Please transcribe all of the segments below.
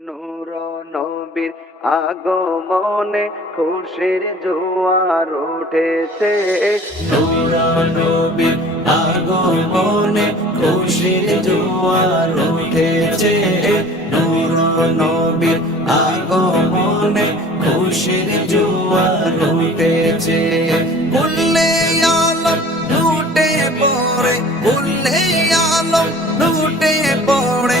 নূর নবীর আগমনে খুশির জোয়ার উঠেছে। নূর নবীর আগমনে খুশির জোয়ার উঠেছে। নূর নবীর আগমনে খুশির জোয়ার উঠেছে। কুল্লে আলম পড়ে, কুল্লে আলম পড়ে।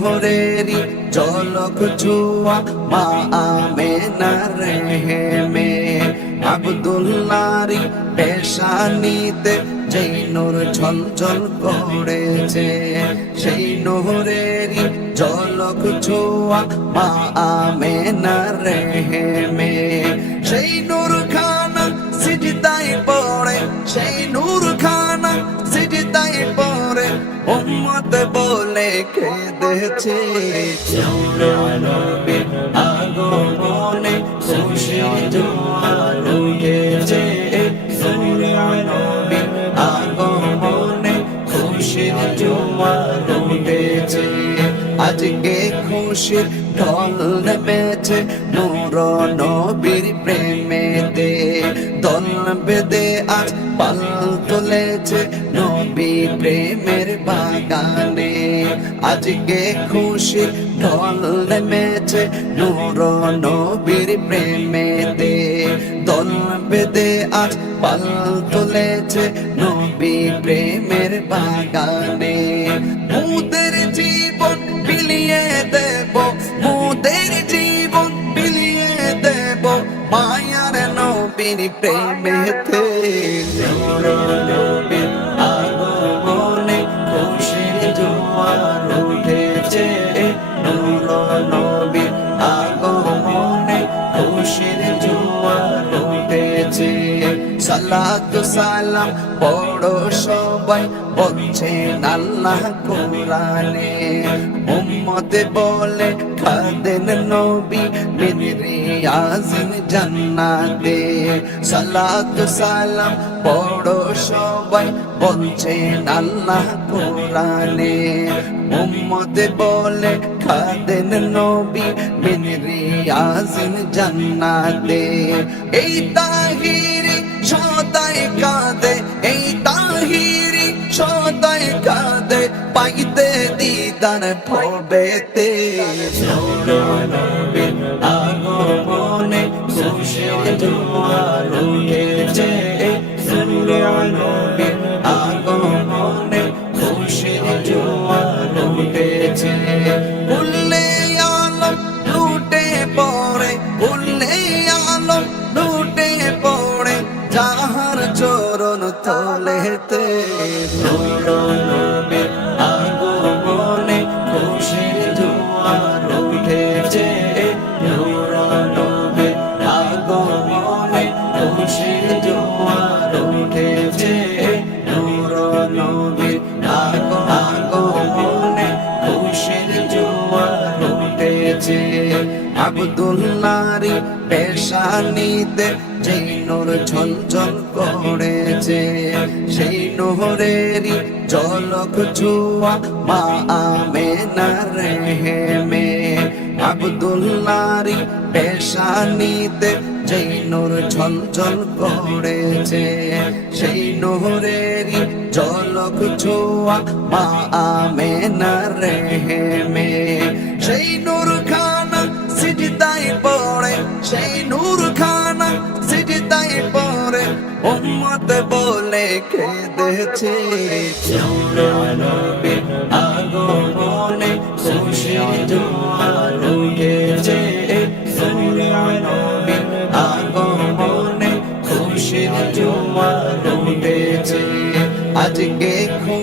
নোহরেরই জলক ছুয়া মা আমেনা রেহেমে আব্দুল্লারি পেশানিতে যেই নূর ঝলঝল করেছে, সেই নোহরেরই জলক ছুয়া মা আমেনা রেহেমে সেই নূর খানা সিজদায় পড়ে, সেই নূর খানা উম্মত বলে কেঁদেছে। আগমনে খুশি জোয়ার উঠেছে নবী আগমনে খুশি জোয়ার উঠেছে আজকে খুশির ঢল নেমেছে নূর নবীর প্রেমেতে। দল বেদে আজ পাল তুলেছে নবী প্রেমের বাগানে আজকে খুশি ঢল নেমেছে নূর নবীর প্রেমেতে। দল বেদে আজ পাল তুলেছে নবী প্রেমের বাগানে। মুদের জীবন বিলিয়ে দেব, মুদের জীবন বিলিয়ে দেব মায়ার নবীর প্রেমেতে। নূর নবীর আগমনে খুশির জোয়ার উঠেছে। সালাত সালাম পড়ো সবাই বলছেন আল্লাহ কোরআনে। উম্মতে বলে খাদেন নবী মিনরিয়াজিন জান্নাতে। সালাত সালাম পড়ো সবাই বলছেন আল্লাহ কোরআনে। উম্মতে বলে, খাদেন নবী মিনরিয়াজিন জান্নাতে। এই তাহিরি সদাই কাঁদে, এই তাহিরি সদাই কাঁদে, পাইতে দিদার ভবেতে আগমনে খুশির জোয়ার উঠেছে আগমনে খুশির জোয়ার উঠেছে উল্লে আলম লুটে পড়ে উল্লে আলম লুটে পড়ে যাহার চরণ তলেতে নূর আগমনে খুশির জোয়ার উঠেছে। নূর নবীর আগমনে খুশির জোয়ার উঠেছে। আব্দুল্লারি পেশানিতে যেই নূর ঝলঝল করেছে, সেই নোহরেরই জলক ছুয়া মা আমেনা রেহেমে। আব্দুল্লারি পেশানিতে যেই নূর ঝলঝল করেছে, সেই নোহরেরই জলক ছুয়া মা আমেনা রেহেমে সেই নূর খানা সিজদায় পড়ে, সেই নূর খানা সিজদায় পড়ে, উম্মত বলে কেঁদেছে। আগমনে খুশি জোয়ার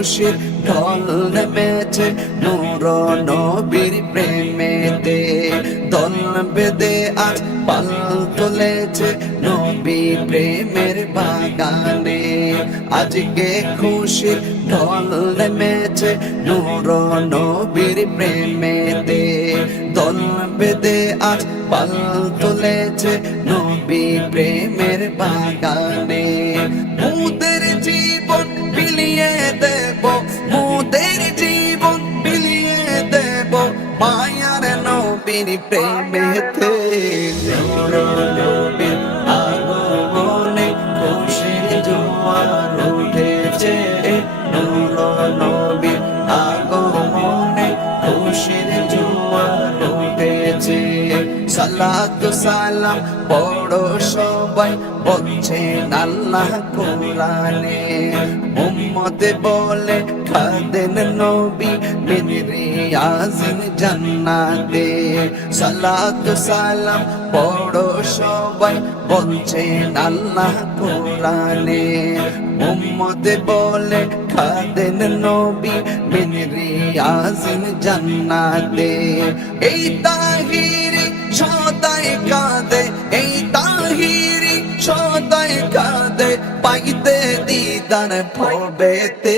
খুশির ঢল নেমেছে নূর নবীর প্রেমেতে। দল বেদে আজ পাল তুলেছে নবী প্রেমের বাগানে। আজকে খুশির ঢল নেমেছে নূর নবীর প্রেমেতে। দল বেদে আজ পাল তুলেছে নবী প্রেমের বাগানে। মুদের জীবন বিলিয়ে দেব মায়ার নবীর প্রেমেতে সালাতু, সালাম পড়ো সবাই বলছেন আল্লাহ কোরআনে। উম্মতে বলে খাদেন নবী মেরে আজিম জান্নাতে। সালাতু, সালাম পড়ো সবাই বলছেন আল্লাহ কোরআনে। উম্মতে বলে খাদেন নবী মেরে আজিম জান্নাতে। এই তাহিরি সদাই কাঁদে এই তাহিরি সদাই কাঁদে পাইতে দিদার পড়বেতে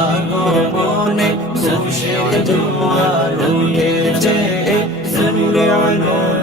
আগমনে সুশে নবীর আগমনে